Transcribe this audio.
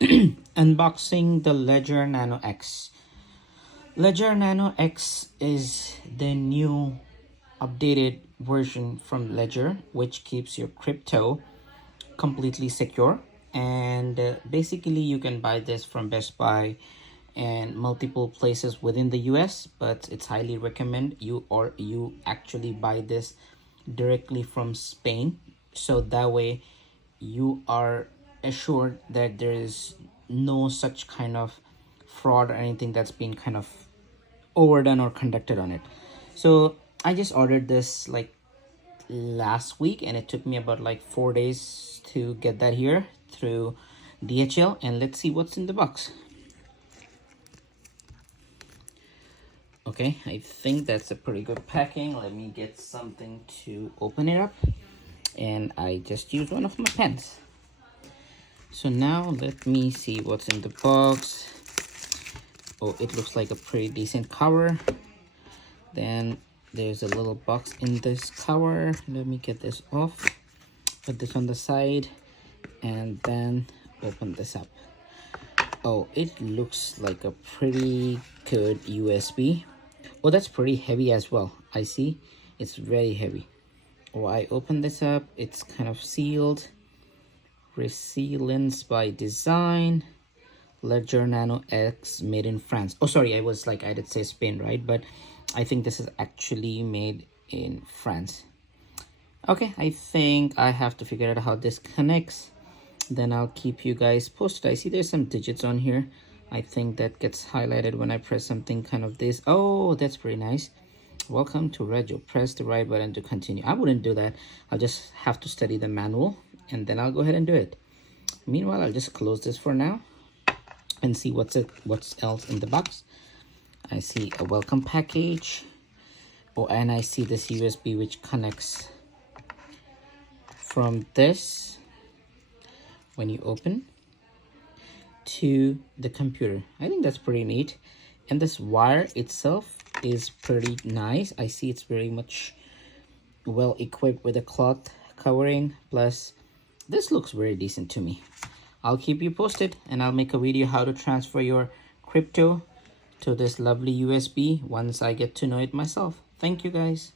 Unboxing the Ledger-Nano-X. Ledger-Nano-X is the new updated version from Ledger, which keeps your crypto completely secure. And basically, you can buy this from Best Buy and multiple places within the US, but it's highly recommend you actually buy this directly from Spain, so that way you are assured that there is no such kind of fraud or anything that's been kind of overdone or conducted on it. So I just ordered this like last week, and it took me about like 4 days to get that here through DHL. And let's see what's in the box. Okay, I think that's a pretty good packing. Let me get something to open it up, and I just used one of my pens. So now let me see what's in the box. Oh, it looks like a pretty decent cover. Then there's a little box in this cover. Let me get this off, put this on the side, and then open this up. Oh, it looks like a pretty good USB. Oh, that's pretty heavy as well. I see it's very heavy. Oh, I open this up, it's kind of sealed. Resilience by design. Ledger-Nano-X made in France. Oh, sorry, I did say Spain, right? But I think this is actually made in France. Okay, I think I have to figure out how this connects. Then I'll keep you guys posted. I see there's some digits on here. I think that gets highlighted when I press something kind of this. Oh, that's pretty nice. Welcome to Rego. Press the right button to continue. I wouldn't do that. I'll just have to study the manual, and then I'll go ahead and do it. Meanwhile, I'll just close this for now and see what's else in the box. I see a welcome package. Oh, and I see this USB which connects from this when you open to the computer. I think that's pretty neat. And this wire itself is pretty nice. I see it's very much well equipped with a cloth covering, plus this looks very decent to me. I'll keep you posted, and I'll make a video how to transfer your crypto to this lovely USB once I get to know it myself. Thank you guys.